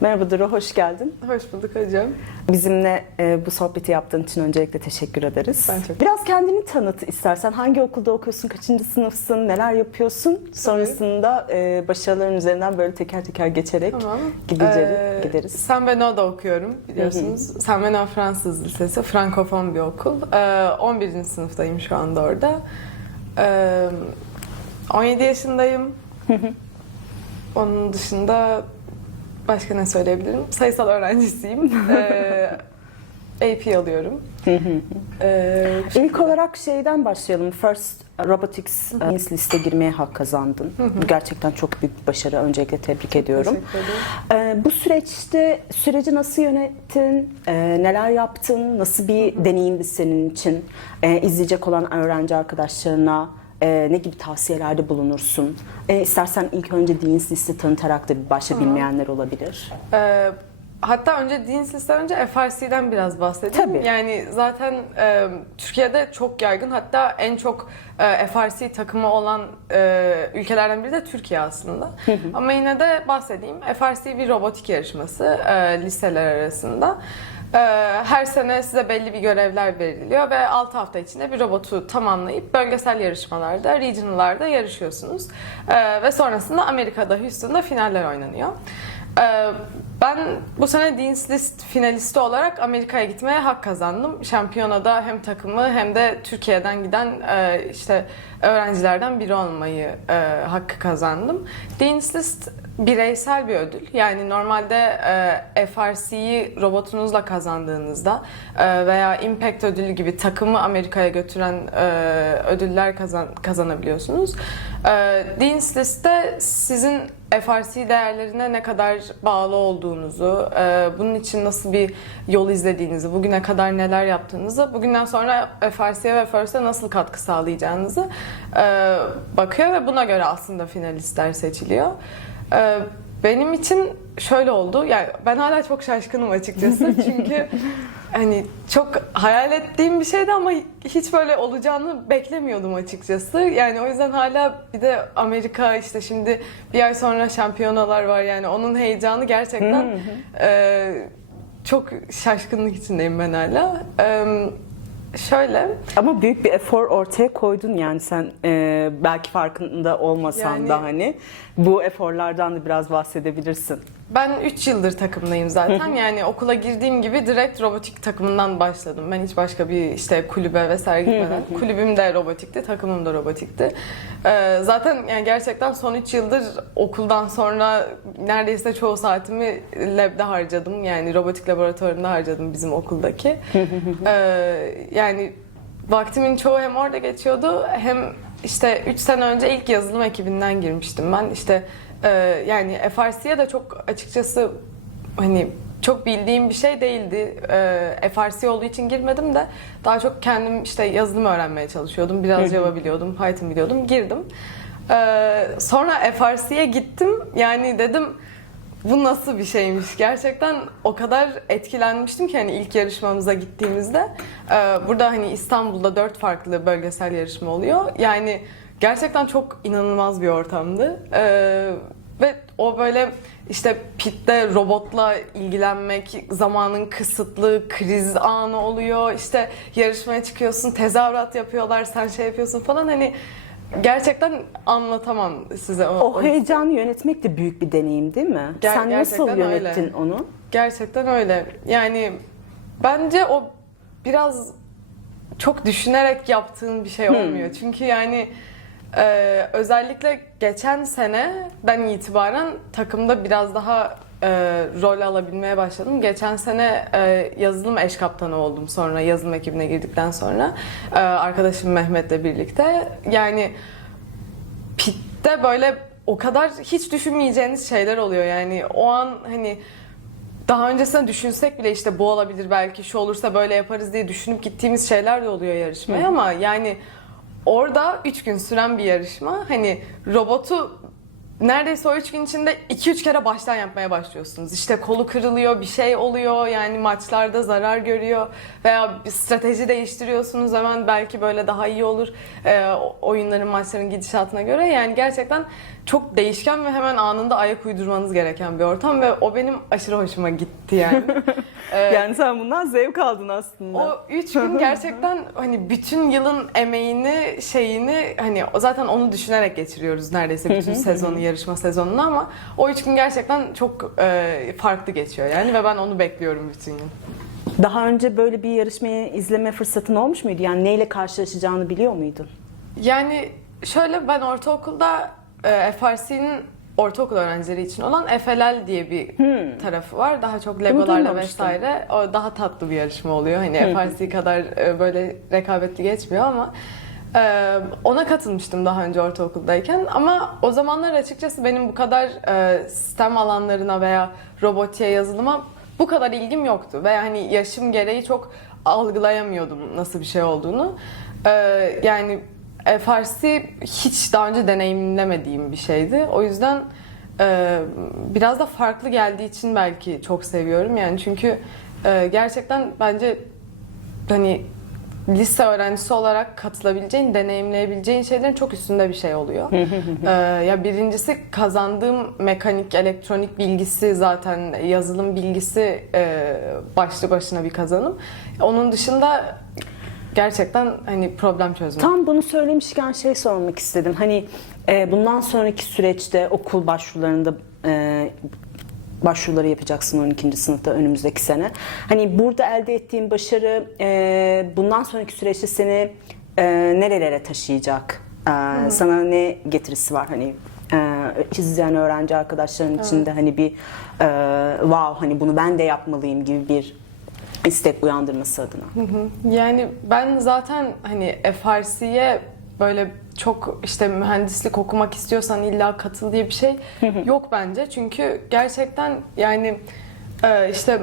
Merhaba Duru, hoş geldin. Hoş bulduk hocam. Bizimle e, bu sohbeti yaptığın için öncelikle teşekkür ederiz. Ben çok- Biraz kendini tanıt istersen. Hangi okulda okuyorsun, kaçıncı sınıfsın, neler yapıyorsun? Sonrasında e, başarıların üzerinden böyle teker teker geçerek Tamam. gideceğiz, Ee, gideriz. San Beno'da okuyorum biliyorsunuz. San Beno Fransız Lisesi, Frankofon bir okul. Ee, 11. sınıftayım şu anda orada. Ee, 17 yaşındayım. Onun dışında başka ne söyleyebilirim? Sayısal öğrencisiyim. Ee, AP alıyorum. Ee, İlk olarak şeyden başlayalım. First Robotics e, liste girmeye hak kazandın. Bu gerçekten çok büyük bir başarı. Öncelikle tebrik ediyorum. Ee, bu süreçte süreci nasıl yönettin? Ee, neler yaptın? Nasıl bir deneyimdi senin için? Ee, izleyecek olan öğrenci arkadaşlarına e, ne gibi tavsiyelerde bulunursun? Ee, istersen ilk önce Dean's List'i tanıtarak da bir başta bilmeyenler olabilir. Ee, hatta önce din sistem önce FRC'den biraz bahsedeyim. Tabii. Yani zaten e, Türkiye'de çok yaygın hatta en çok e, FRC takımı olan e, ülkelerden biri de Türkiye aslında. Ama yine de bahsedeyim. FRC bir robotik yarışması e, liseler arasında. E, her sene size belli bir görevler veriliyor ve 6 hafta içinde bir robotu tamamlayıp bölgesel yarışmalarda, regional'larda yarışıyorsunuz. E, ve sonrasında Amerika'da, Houston'da finaller oynanıyor. Ee, Ben bu sene Dean's List finalisti olarak Amerika'ya gitmeye hak kazandım. Şampiyonada hem takımı hem de Türkiye'den giden e, işte öğrencilerden biri olmayı e, hakkı kazandım. Dean's List bireysel bir ödül. Yani normalde e, FRC'yi robotunuzla kazandığınızda e, veya Impact ödülü gibi takımı Amerika'ya götüren e, ödüller kazan, kazanabiliyorsunuz. E, Dean's List'te sizin FRC değerlerine ne kadar bağlı olduğunuzu, e, bunun için nasıl bir yol izlediğinizi, bugüne kadar neler yaptığınızı, bugünden sonra FRC'ye ve FIRST'e nasıl katkı sağlayacağınızı e, bakıyor ve buna göre aslında finalistler seçiliyor. E, benim için şöyle oldu, yani ben hala çok şaşkınım açıkçası çünkü hani çok hayal ettiğim bir şeydi ama hiç böyle olacağını beklemiyordum açıkçası. Yani o yüzden hala bir de Amerika işte şimdi bir ay sonra şampiyonalar var yani onun heyecanı gerçekten e, çok şaşkınlık içindeyim ben hala. E, şöyle Ama büyük bir efor ortaya koydun yani sen e, belki farkında olmasan Yani- da hani bu eforlardan da biraz bahsedebilirsin. Ben 3 yıldır takımdayım zaten. Yani okula girdiğim gibi direkt robotik takımından başladım. Ben hiç başka bir işte kulübe vesaire gitmeden. Kulübüm de robotikti, takımım da robotikti. Ee, zaten yani gerçekten son 3 yıldır okuldan sonra neredeyse çoğu saatimi lab'de harcadım. Yani robotik laboratuvarında harcadım bizim okuldaki. Ee, yani vaktimin çoğu hem orada geçiyordu hem işte 3 sene önce ilk yazılım ekibinden girmiştim ben. İşte e, yani FRC'ye de çok açıkçası hani çok bildiğim bir şey değildi. E, FRC olduğu için girmedim de daha çok kendim işte yazılım öğrenmeye çalışıyordum. Biraz Java biliyordum, Python biliyordum. Girdim. E, sonra FRC'ye gittim. Yani dedim bu nasıl bir şeymiş? Gerçekten o kadar etkilenmiştim ki hani ilk yarışmamıza gittiğimizde. Ee, burada hani İstanbul'da dört farklı bölgesel yarışma oluyor. Yani gerçekten çok inanılmaz bir ortamdı. Ee, ve o böyle işte pitte robotla ilgilenmek, zamanın kısıtlı, kriz anı oluyor. İşte yarışmaya çıkıyorsun, tezahürat yapıyorlar, sen şey yapıyorsun falan hani gerçekten anlatamam size o, O heyecanı yönetmek de büyük bir deneyim değil mi? Ger- sen nasıl gerçekten öyle. yönettin onu? Gerçekten öyle. Yani bence o biraz çok düşünerek yaptığın bir şey olmuyor. Çünkü yani e, özellikle geçen seneden itibaren takımda biraz daha e, rol alabilmeye başladım. Geçen sene e, yazılım eş kaptanı oldum sonra yazılım ekibine girdikten sonra e, arkadaşım Mehmet'le birlikte. Yani pitte böyle o kadar hiç düşünmeyeceğiniz şeyler oluyor yani o an hani daha öncesinde düşünsek bile işte bu olabilir belki şu olursa böyle yaparız diye düşünüp gittiğimiz şeyler de oluyor yarışmaya ama yani orada 3 gün süren bir yarışma hani robotu neredeyse o 3 gün içinde 2-3 kere baştan yapmaya başlıyorsunuz. İşte kolu kırılıyor, bir şey oluyor yani maçlarda zarar görüyor veya bir strateji değiştiriyorsunuz hemen belki böyle daha iyi olur e, oyunların maçların gidişatına göre. Yani gerçekten çok değişken ve hemen anında ayak uydurmanız gereken bir ortam ve o benim aşırı hoşuma gitti yani. Ee, Yani sen bundan zevk aldın aslında. o üç gün gerçekten hani bütün yılın emeğini, şeyini hani zaten onu düşünerek geçiriyoruz neredeyse bütün sezonu, yarışma sezonunu ama o üç gün gerçekten çok e, farklı geçiyor yani ve ben onu bekliyorum bütün yıl. Daha önce böyle bir yarışmayı izleme fırsatın olmuş muydu? Yani neyle karşılaşacağını biliyor muydun? Yani şöyle ben ortaokulda e, FRC'nin ortaokul öğrencileri için olan FLL diye bir tarafı var. Daha çok legolarla vesaire. O daha tatlı bir yarışma oluyor. Hani FRC kadar e, böyle rekabetli geçmiyor ama e, ona katılmıştım daha önce ortaokuldayken. Ama o zamanlar açıkçası benim bu kadar e, sistem alanlarına veya robotiğe yazılıma bu kadar ilgim yoktu. Ve hani yaşım gereği çok algılayamıyordum nasıl bir şey olduğunu. E, yani FRC hiç daha önce deneyimlemediğim bir şeydi. O yüzden e, biraz da farklı geldiği için belki çok seviyorum. Yani çünkü e, gerçekten bence hani lise öğrencisi olarak katılabileceğin, deneyimleyebileceğin şeylerin çok üstünde bir şey oluyor. Ee, ya birincisi kazandığım mekanik, elektronik bilgisi zaten yazılım bilgisi e, başlı başına bir kazanım. Onun dışında gerçekten hani problem çözmek. Tam bunu söylemişken şey sormak istedim. Hani e, bundan sonraki süreçte okul başvurularında e, başvuruları yapacaksın 12. sınıfta önümüzdeki sene. Hani burada elde ettiğin başarı e, bundan sonraki süreçte seni e, nerelere taşıyacak? E, sana ne getirisi var? Hani e, izleyen öğrenci arkadaşların içinde hani bir e, wow hani bunu ben de yapmalıyım gibi bir istek uyandırması adına. Yani ben zaten hani FRC'ye böyle çok işte mühendislik okumak istiyorsan illa katıl diye bir şey yok bence. Çünkü gerçekten yani e, işte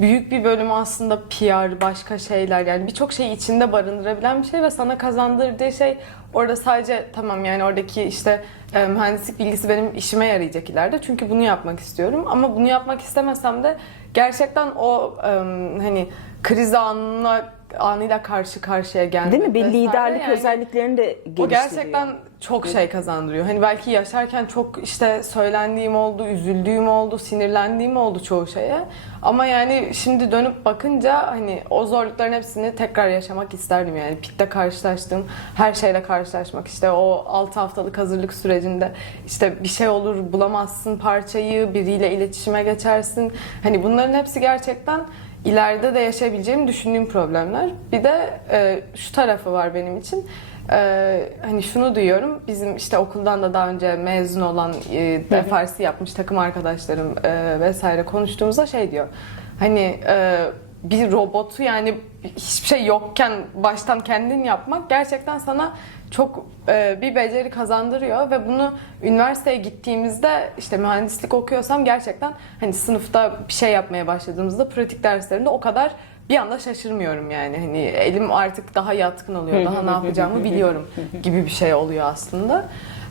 büyük bir bölümü aslında PR, başka şeyler yani birçok şeyi içinde barındırabilen bir şey ve sana kazandırdığı şey orada sadece tamam yani oradaki işte e, mühendislik bilgisi benim işime yarayacak ileride. Çünkü bunu yapmak istiyorum ama bunu yapmak istemesem de gerçekten o e, hani kriz anına anıyla karşı karşıya gelmek Değil mi? Bir vesaire liderlik yani özelliklerini de geliştiriyor. o gerçekten çok şey kazandırıyor. Hani belki yaşarken çok işte söylendiğim oldu, üzüldüğüm oldu, sinirlendiğim oldu çoğu şeye. Ama yani şimdi dönüp bakınca hani o zorlukların hepsini tekrar yaşamak isterdim yani. Pitte karşılaştığım her şeyle karşılaşmak işte o 6 haftalık hazırlık sürecinde işte bir şey olur bulamazsın parçayı, biriyle iletişime geçersin. Hani bunların hepsi gerçekten ileride de yaşayabileceğimi düşündüğüm problemler. Bir de e, şu tarafı var benim için. E, hani şunu duyuyorum. Bizim işte okuldan da daha önce mezun olan e, FRC yapmış takım arkadaşlarım e, vesaire konuştuğumuzda şey diyor. Hani e, bir robotu yani hiçbir şey yokken baştan kendin yapmak gerçekten sana çok e, bir beceri kazandırıyor ve bunu üniversiteye gittiğimizde işte mühendislik okuyorsam gerçekten hani sınıfta bir şey yapmaya başladığımızda pratik derslerinde o kadar bir anda şaşırmıyorum yani hani elim artık daha yatkın oluyor daha ne yapacağımı biliyorum gibi bir şey oluyor aslında.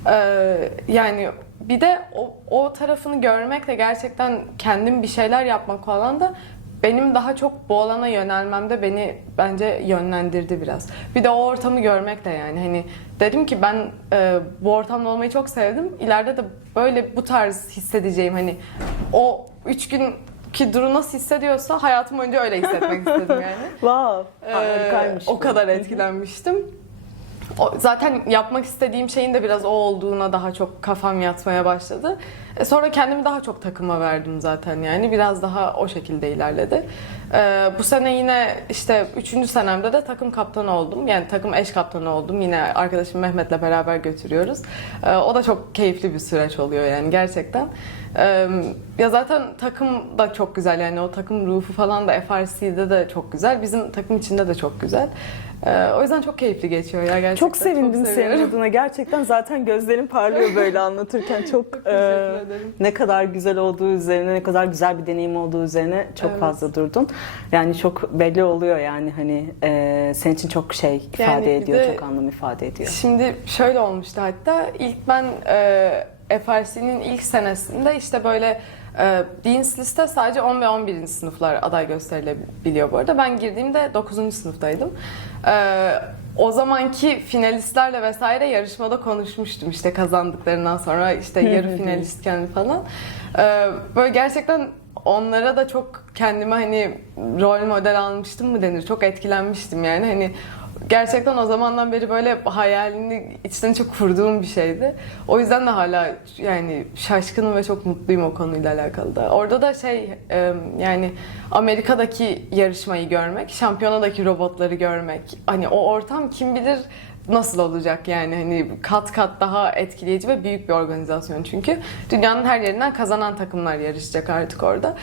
Ee, yani bir de o, o tarafını görmek de gerçekten kendim bir şeyler yapmak falan da benim daha çok bu alana yönelmemde beni bence yönlendirdi biraz. Bir de o ortamı görmek de yani hani dedim ki ben e, bu ortamda olmayı çok sevdim. İleride de böyle bu tarz hissedeceğim hani o üç gün ki Duru nasıl hissediyorsa hayatım boyunca öyle hissetmek istedim yani. Wow, Ee, harikaymış. o kadar etkilenmiştim. Zaten yapmak istediğim şeyin de biraz o olduğuna daha çok kafam yatmaya başladı. E, sonra kendimi daha çok takıma verdim zaten yani biraz daha o şekilde ilerledi. E, bu sene yine işte üçüncü senemde de takım kaptanı oldum. Yani takım eş kaptanı oldum. Yine arkadaşım Mehmet'le beraber götürüyoruz. E, o da çok keyifli bir süreç oluyor yani gerçekten. Ya zaten takım da çok güzel yani o takım ruhu falan da FRC'de de çok güzel. Bizim takım içinde de çok güzel. E, o yüzden çok keyifli geçiyor ya gerçekten. Çok sevindim seviyorum. senin adına. Gerçekten zaten gözlerin parlıyor böyle anlatırken. Çok teşekkür e, ne kadar güzel olduğu üzerine, ne kadar güzel bir deneyim olduğu üzerine çok Evet. fazla durdun. Yani çok belli oluyor yani hani e, senin için çok şey ifade Yani ediyor, de- çok anlam ifade ediyor. Şimdi şöyle olmuştu hatta ilk ben e, FRC'nin ilk senesinde işte böyle e, Dean's Liste sadece 10 ve 11. sınıflar aday gösterilebiliyor bu arada. Ben girdiğimde 9. sınıftaydım. E, o zamanki finalistlerle vesaire yarışmada konuşmuştum işte kazandıklarından sonra işte yarı finalistken falan. Ee, böyle gerçekten onlara da çok kendime hani rol model almıştım mı denir. Çok etkilenmiştim yani hani gerçekten o zamandan beri böyle hayalini içten içe kurduğum bir şeydi. O yüzden de hala yani şaşkınım ve çok mutluyum o konuyla alakalı da. Orada da şey yani Amerika'daki yarışmayı görmek, şampiyonadaki robotları görmek. Hani o ortam kim bilir nasıl olacak yani hani kat kat daha etkileyici ve büyük bir organizasyon çünkü. Dünyanın her yerinden kazanan takımlar yarışacak artık orada.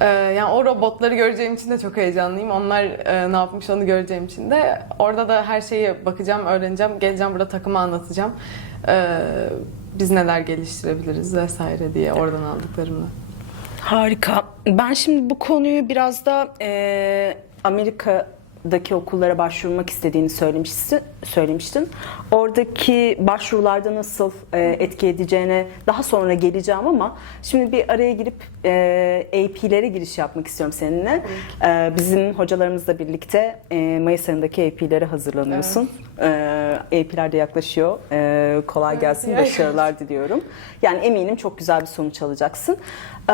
Ee, yani o robotları göreceğim için de çok heyecanlıyım. Onlar e, ne yapmış onu göreceğim için de. Orada da her şeyi bakacağım, öğreneceğim. Geleceğim burada takımı anlatacağım. Ee, biz neler geliştirebiliriz vesaire diye oradan aldıklarımla. Harika. Ben şimdi bu konuyu biraz da e, Amerika'daki okullara başvurmak istediğini söylemiştin. söylemiştin. Oradaki başvurularda nasıl e, etki edeceğine daha sonra geleceğim ama şimdi bir araya girip e, AP'lere giriş yapmak istiyorum seninle. E, bizim hocalarımızla birlikte e, Mayıs ayındaki AP'lere hazırlanıyorsun. E, AP'ler de yaklaşıyor. E, kolay gelsin, Evet, başarılar diliyorum. Yani eminim çok güzel bir sonuç alacaksın. Ee,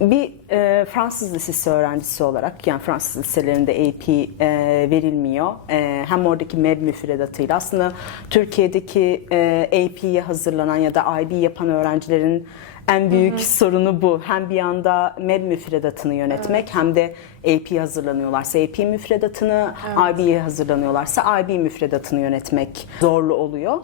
bir e, Fransız lisesi öğrencisi olarak yani Fransız liselerinde AP e, verilmiyor. E, hem oradaki MEB müfredatıyla aslında Türkiye'deki e, AP'ye hazırlanan ya da IB yapan öğrencilerin en büyük sorunu bu. Hem bir yanda MEB müfredatını yönetmek hem de AP hazırlanıyorlarsa AP müfredatını, IB'ye hazırlanıyorlarsa IB müfredatını yönetmek zorlu oluyor.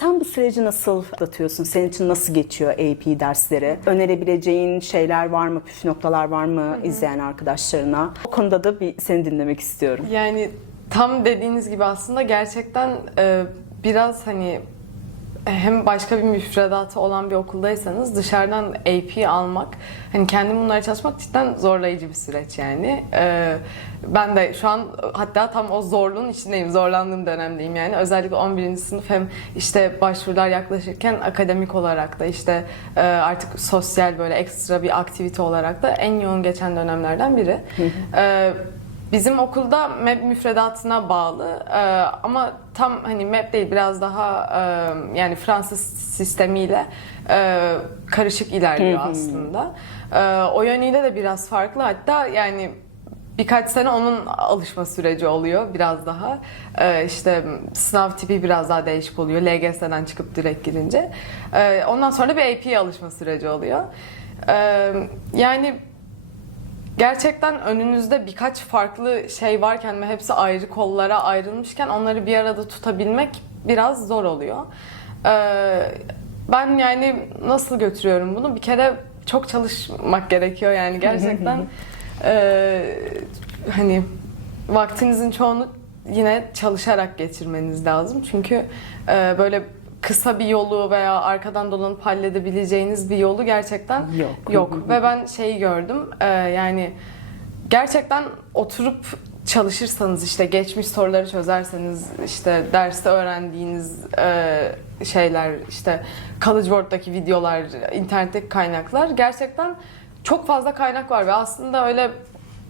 Sen bu süreci nasıl atlatıyorsun? Senin için nasıl geçiyor AP dersleri? Önerebileceğin şeyler var mı? Püf noktalar var mı izleyen arkadaşlarına? O konuda da bir seni dinlemek istiyorum. Yani tam dediğiniz gibi aslında gerçekten e, biraz hani hem başka bir müfredatı olan bir okuldaysanız dışarıdan AP almak, hani kendim bunlara çalışmak cidden zorlayıcı bir süreç yani. E, ben de şu an hatta tam o zorluğun içindeyim, zorlandığım dönemdeyim yani. Özellikle 11. sınıf hem işte başvurular yaklaşırken akademik olarak da işte e, artık sosyal böyle ekstra bir aktivite olarak da en yoğun geçen dönemlerden biri. E, Bizim okulda MEP müfredatına bağlı Ee, ama tam hani MEP değil biraz daha e, yani Fransız sistemiyle e, karışık ilerliyor aslında. E, o yönüyle de biraz farklı hatta yani birkaç sene onun alışma süreci oluyor biraz daha. Ee, işte sınav tipi biraz daha değişik oluyor. LGS'den çıkıp direkt girince. Ee, ondan sonra bir AP'ye alışma süreci oluyor. Ee, yani gerçekten önünüzde birkaç farklı şey varken ve hepsi ayrı kollara ayrılmışken onları bir arada tutabilmek biraz zor oluyor. Ee, ben yani nasıl götürüyorum bunu? Bir kere çok çalışmak gerekiyor yani gerçekten. Ee, hani vaktinizin çoğunu yine çalışarak geçirmeniz lazım. Çünkü e, böyle kısa bir yolu veya arkadan dolanıp halledebileceğiniz bir yolu gerçekten Yok. yok. Ve ben şeyi gördüm. e, yani gerçekten oturup çalışırsanız işte geçmiş soruları çözerseniz işte derste öğrendiğiniz e, şeyler işte Collegeboard'daki videolar, internetteki kaynaklar gerçekten çok fazla kaynak var ve aslında öyle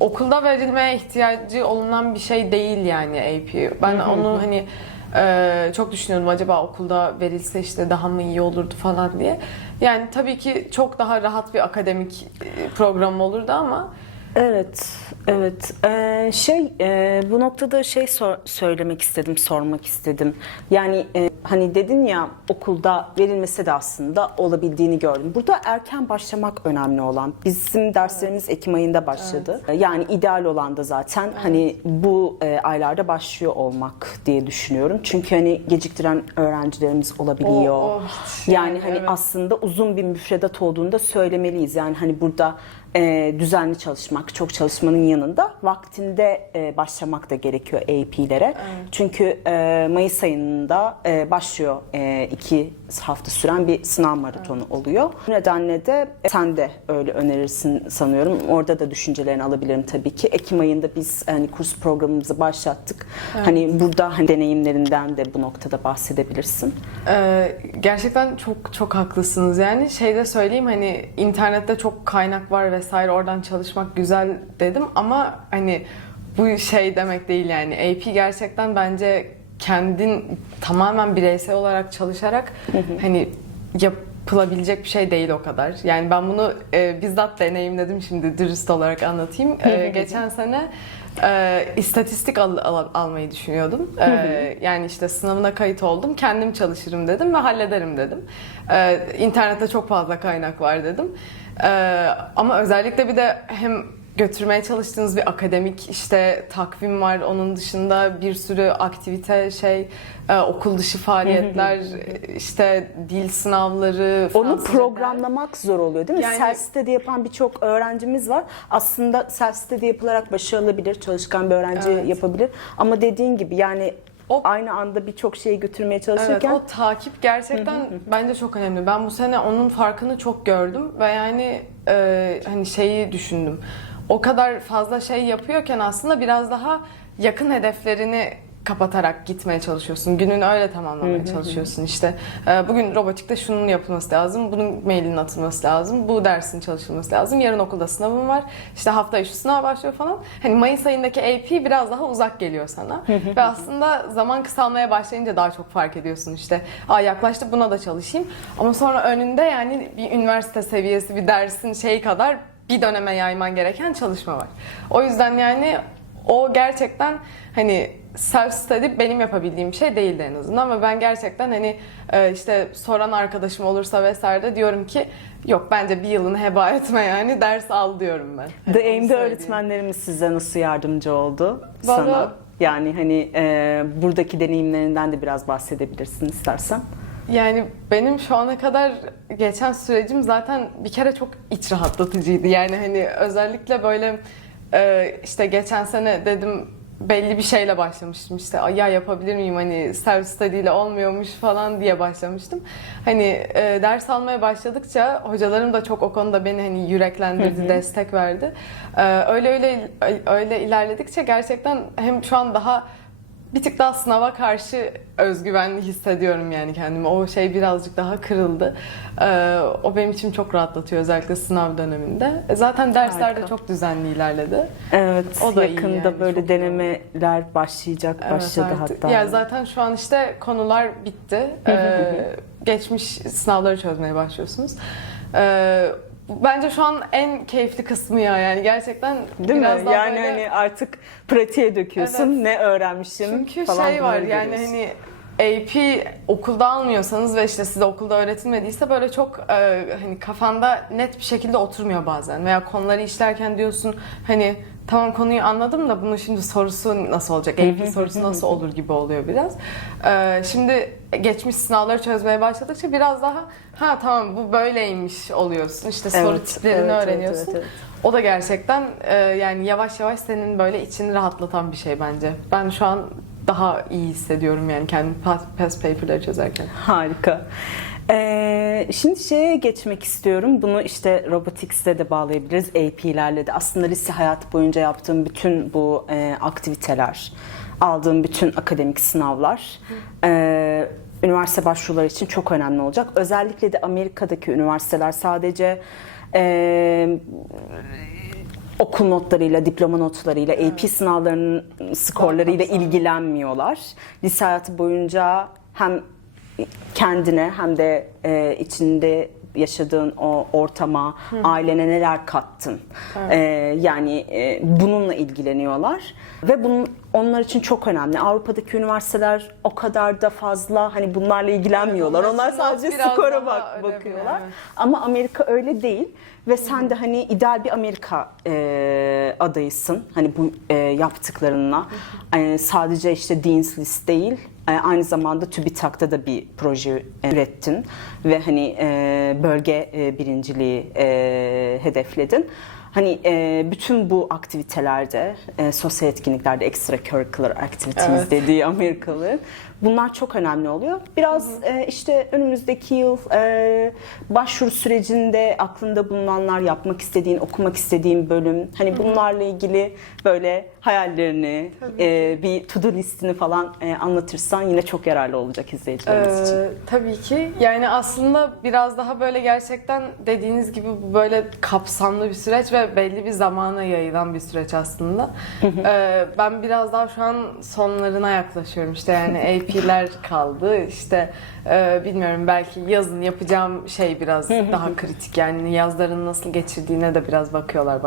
okulda verilmeye ihtiyacı olunan bir şey değil yani AP. Ben onu hani e, çok düşünüyordum acaba okulda verilse işte daha mı iyi olurdu falan diye. Yani tabii ki çok daha rahat bir akademik e, program olurdu ama Evet, evet. Ee, şey, e, bu noktada şey sor- söylemek istedim, sormak istedim. Yani e, hani dedin ya okulda verilmese de aslında olabildiğini gördüm. Burada erken başlamak önemli olan. Bizim derslerimiz Ekim ayında başladı. Yani ideal olan da zaten hani bu e, aylarda başlıyor olmak diye düşünüyorum. Çünkü hani geciktiren öğrencilerimiz olabiliyor. O- o hiç yani yani, hani evet. aslında uzun bir müfredat olduğunu da söylemeliyiz. Yani hani burada e, düzenli çalışmak, çok çalışmanın yanında vaktinde e, başlamak da gerekiyor AP'lere. Çünkü e, Mayıs ayında e, başlıyor e, iki hafta süren bir sınav maratonu oluyor. Bu nedenle de e, sen de öyle önerirsin sanıyorum. Orada da düşüncelerini alabilirim tabii ki. Ekim ayında biz hani kurs programımızı başlattık. Hani burada hani deneyimlerinden de bu noktada bahsedebilirsin. Ee, gerçekten çok çok haklısınız yani şeyde söyleyeyim hani internette çok kaynak var vesaire oradan çalışmak güzel dedim ama hani bu şey demek değil yani AP gerçekten bence kendin tamamen bireysel olarak çalışarak hani yapılabilecek bir şey değil o kadar. Yani ben bunu e, bizzat deneyimledim şimdi dürüst olarak anlatayım. E, geçen sene e, istatistik al- al- almayı düşünüyordum. E, yani işte sınavına kayıt oldum. Kendim çalışırım dedim ve hallederim dedim. E, internette çok fazla kaynak var dedim. E, ama özellikle bir de hem götürmeye çalıştığınız bir akademik işte takvim var. Onun dışında bir sürü aktivite şey e, okul dışı faaliyetler işte dil sınavları Onu programlamak zor oluyor değil mi? Yani- Self study yapan birçok öğrencimiz var. Aslında self study yapılarak başarılabilir, çalışkan bir öğrenci Evet. yapabilir. Ama dediğin gibi yani O- aynı anda birçok şeyi götürmeye Evet, çalışırken o takip gerçekten bence çok önemli. Ben bu sene onun farkını çok gördüm ve yani e, hani şeyi düşündüm. O kadar fazla şey yapıyorken aslında biraz daha yakın hedeflerini kapatarak gitmeye çalışıyorsun. Gününü öyle tamamlamaya çalışıyorsun. İşte e, bugün robotikte şunun yapılması lazım, bunun mailinin atılması lazım, bu dersin çalışılması lazım. Yarın okulda sınavım var. İşte hafta içi sınav başlıyor falan. Hani Mayıs ayındaki AP biraz daha uzak geliyor sana. Ve aslında zaman kısalmaya başlayınca daha çok fark ediyorsun işte. Aa yaklaştı buna da çalışayım. Ama sonra önünde yani bir üniversite seviyesi bir dersin şeyi kadar bir döneme yayman gereken çalışma var. O yüzden yani o gerçekten hani self study benim yapabildiğim bir şey değildi en azından ama ben gerçekten hani e, işte soran arkadaşım olursa vesaire de diyorum ki yok bence bir yılını heba etme yani ders al diyorum ben. Hani The Aim'de öğretmenlerimiz size nasıl yardımcı oldu Valla- sana? Yani hani e, buradaki deneyimlerinden de biraz bahsedebilirsin istersen. Yani benim şu ana kadar geçen sürecim zaten bir kere çok iç rahatlatıcıydı. Yani hani özellikle böyle e, işte geçen sene dedim belli bir şeyle başlamıştım işte "Ay ya yapabilir miyim hani self study ile olmuyormuş falan diye başlamıştım. Hani e, ders almaya başladıkça hocalarım da çok o konuda beni hani yüreklendirdi, destek verdi. E, öyle öyle öyle ilerledikçe gerçekten hem şu an daha bir tık daha sınava karşı özgüvenli hissediyorum yani kendimi. O şey birazcık daha kırıldı. Ee, o benim için çok rahatlatıyor özellikle sınav döneminde. E, Zaten dersler de Harika. çok düzenli ilerledi. Evet, O da yakında yani, böyle çok iyi denemeler başlayacak, Evet, başladı evet. hatta. Ya zaten şu an işte konular bitti. Ee, geçmiş sınavları çözmeye başlıyorsunuz. Ee, bence şu an en keyifli kısmı ya yani gerçekten Değil biraz mi? daha Yani böyle- hani artık pratiğe döküyorsun. Evet. Ne öğrenmişim Çünkü falan şey var yani görüyorsun. hani AP okulda almıyorsanız ve işte size okulda öğretilmediyse böyle çok e, hani kafanda net bir şekilde oturmuyor bazen veya konuları işlerken diyorsun hani tamam konuyu anladım da bunun şimdi sorusu nasıl olacak AP sorusu nasıl olur gibi oluyor biraz. E, şimdi geçmiş sınavları çözmeye başladıkça biraz daha ha tamam bu böyleymiş oluyorsun işte soru Evet, tiplerini evet, evet, öğreniyorsun. evet, evet. O da gerçekten e, yani yavaş yavaş senin böyle içini rahatlatan bir şey bence. Ben şu an daha iyi hissediyorum yani kendi past paper'ları çözerken. Harika. Ee, şimdi şeye geçmek istiyorum. Bunu işte robotics'te de bağlayabiliriz. AP'lerle de. Aslında lise hayatı boyunca yaptığım bütün bu e, aktiviteler, aldığım bütün akademik sınavlar e, üniversite başvuruları için çok önemli olacak. Özellikle de Amerika'daki üniversiteler sadece e, okul notlarıyla, diploma notlarıyla, AP sınavlarının skorlarıyla ilgilenmiyorlar. Lise hayatı boyunca hem kendine hem de e, içinde yaşadığın o ortama, ailene neler kattın. E, yani e, bununla ilgileniyorlar ve bunun onlar için çok önemli. Avrupa'daki üniversiteler o kadar da fazla hani bunlarla ilgilenmiyorlar. Evet, onlar sadece skora bak bakıyorlar. evet. Ama Amerika öyle değil ve sen de hani ideal bir Amerika e, adayısın. Hani bu e, yaptıklarınla. E, sadece işte Dean's List değil, e, aynı zamanda TÜBİTAK'ta da bir proje ürettin ve hani e, bölge e, birinciliği e, hedefledin. Hani e, bütün bu aktivitelerde, e, sosyal etkinliklerde, extracurricular activities Evet. dediği Amerikalıların bunlar çok önemli oluyor. Biraz e, işte önümüzdeki yıl e, başvuru sürecinde aklında bulunanlar, yapmak istediğin, okumak istediğin bölüm, hani bunlarla ilgili böyle hayallerini, e, bir to do listini falan e, anlatırsan yine çok yararlı olacak izleyicilerimiz için. Ee, tabii ki. Yani aslında biraz daha böyle gerçekten dediğiniz gibi böyle kapsamlı bir süreç ve ve belli bir zamana yayılan bir süreç aslında. Ee, ben biraz daha şu an sonlarına yaklaşıyorum. İşte yani AP'ler kaldı. İşte e, bilmiyorum belki yazın yapacağım şey biraz daha kritik. Yani yazların nasıl geçirdiğine de biraz bakıyorlar